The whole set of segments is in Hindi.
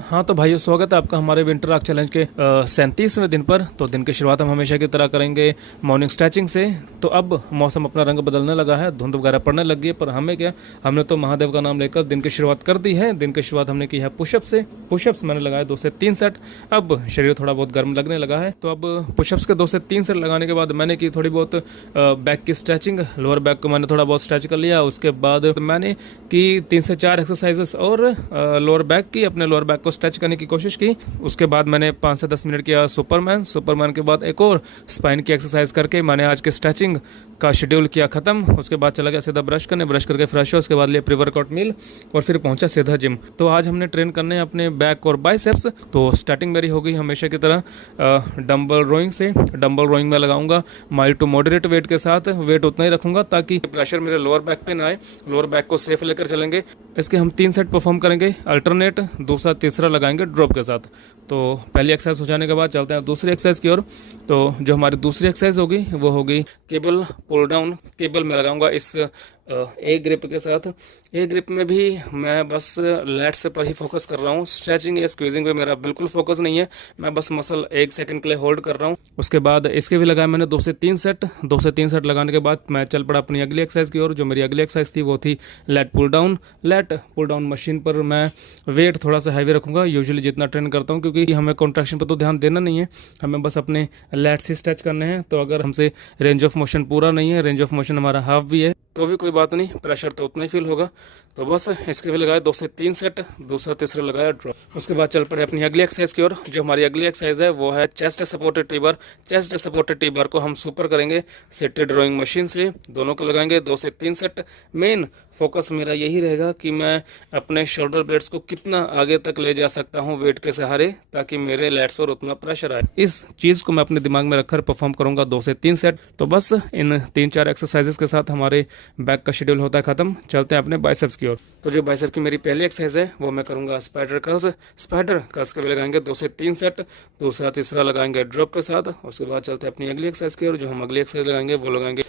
हाँ तो भाइयों, स्वागत है आपका हमारे विंटर रॉक चैलेंज के 37वें दिन पर। तो दिन की शुरुआत हम हमेशा की तरह करेंगे मॉर्निंग स्ट्रेचिंग से। तो अब मौसम अपना रंग बदलने लगा है, धुंध वगैरह पड़ने लग गई है, पर हमें क्या, हमने तो महादेव का नाम लेकर दिन की शुरुआत कर दी है। दिन की शुरुआत हमने की है पुशअप से। पुशअप्स मैंने लगाए 2 से 3 सेट। अब शरीर थोड़ा बहुत गर्म लगने लगा है, तो अब पुशअप्स के 2 से 3 सेट लगाने के बाद मैंने की थोड़ी बहुत बैक की स्ट्रेचिंग। लोअर बैक को मैंने थोड़ा बहुत स्ट्रेच कर लिया। उसके बाद मैंने की 3 से 4 एक्सरसाइजेस और लोअर बैक की, अपने लोअर बैक को स्ट्रेच करने की कोशिश की। उसके बाद मैंने 5 से 10 मिनट किया सुपरमैन के बाद एक और स्पाइन की एक्सरसाइज करके मैंने आज के स्ट्रेचिंग का शेड्यूल किया खत्म। उसके बाद चला गया सीधा ब्रश करके फ्रेश हुआ। उसके बाद लिया प्री वर्कआउट मील और फिर पहुंचा सीधा जिम। तो आज हमने ट्रेन करने हैं अपने बैक और बाइसेप्स। तो स्टार्टिंग मेरी हो गई हमेशा की तरह डंबल रोइंग से। डंबल रोइंग में लगाऊंगा माइल्ड टू मॉडरेट वेट के साथ। वेट उतना ही रखूंगा ताकि प्रेशर मेरे लोअर बैक पे ना आए। लोअर बैक को सेफ लेकर चलेंगे। इसके हम 3 सेट परफॉर्म करेंगे अल्टरनेट, दूसरा तीसरा लगाएंगे ड्रॉप के साथ। तो पहली एक्सरसाइज हो जाने के बाद चलते हैं दूसरी एक्सरसाइज की ओर। तो जो हमारी दूसरी एक्सरसाइज होगी वो होगी केबल पुल डाउन। केबल में लगाऊंगा इस ए ग्रिप के साथ। ए ग्रिप में भी मैं बस लैट्स पर ही फोकस कर रहा हूँ। स्ट्रेचिंग या स्क्वीजिंग पे मेरा बिल्कुल फोकस नहीं है। मैं बस मसल 1 सेकंड के लिए होल्ड कर रहा हूँ। उसके बाद इसके भी लगाए मैंने 2 से 3 सेट। 2 से 3 सेट लगाने के बाद मैं चल पड़ा अपनी अगली एक्सरसाइज की ओर। जो मेरी अगली एक्सरसाइज थी वो थी lat pull down. Lat pull down machine पर मैं वेट थोड़ा सा हैवी रखूंगा यूजुअली जितना ट्रेन करता हूँ, क्योंकि हमें कॉन्ट्रैक्शन पर तो ध्यान देना नहीं है, हमें बस अपने लैट से स्ट्रेच करने हैं। तो अगर हमसे रेंज ऑफ मोशन पूरा नहीं है, रेंज ऑफ मोशन हमारा हाफ भी है, तो भी कोई बात नहीं, प्रेशर तो उतना ही फील होगा। तो बस इसके भी लगाए 2 से 3 सेट, दूसरा तीसरा लगाया ड्रॉप। उसके बाद चल पड़े अपनी अगली एक्सरसाइज की ओर। जो हमारी अगली एक्सरसाइज है वो है chest supported T bar. Chest supported T bar को हम सुपर करेंगे सिटेड रोइंग मशीन से। दोनों को लगाएंगे 2 से 3 सेट। मेन फोकस मेरा यही रहेगा कि मैं अपने शोल्डर ब्लेड्स को कितना आगे तक ले जा सकता हूं वेट के सहारे, ताकि मेरे लैट्स पर उतना प्रेशर आए। इस चीज़ को मैं अपने दिमाग में रखकर परफॉर्म करूंगा 2 से 3 सेट। तो बस इन 3-4 एक्सरसाइजेस के साथ हमारे बैक का शेड्यूल होता है खत्म। चलते हैं अपने बाइसेप्स की ओर। तो जो बाइसेप की मेरी पहली एक्सरसाइज है वो मैं करूंगा स्पाइडर कर्ल्स। स्पाइडर कर्ल्स के भी लगाएंगे 2 से 3 सेट, दूसरा तीसरा लगाएंगे ड्रॉप के साथ। उसके बाद चलते हैं अपनी अगली एक्सरसाइज की ओर। जो हम अगली एक्सरसाइज लगाएंगे वो लगाएंगे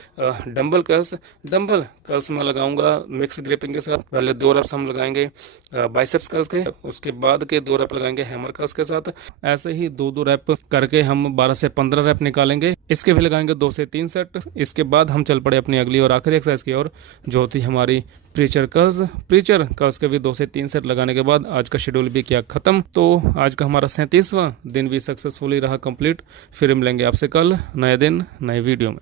डंबल कर्ल्स। डंबल कर्ल्स में लगाऊंगा मिक्स ग्रिपिंग के साथ। पहले 2 रेप्स हम लगाएंगे बाइसेप्स कर्ल्स के, उसके बाद के 2 रेप लगाएंगे हैमर कर्ल्स के साथ। ऐसे ही 2-2 रेप करके हम 12 से 15 रेप निकालेंगे। इसके भी लगाएंगे 2 से 3 सेट। इसके बाद हम चल पड़े अपनी अगली और आखिरी एक्सरसाइज की ओर, जो होती हमारी प्रीचर कर्ल्स। प्रीचर कर्ल्स के भी 2 से 3 सेट लगाने के बाद आज का शेड्यूल भी किया खत्म। तो आज का हमारा 37वां दिन भी सक्सेसफुली रहा कंप्लीट। फिर मिलेंगे आपसे कल नए दिन नए वीडियो में।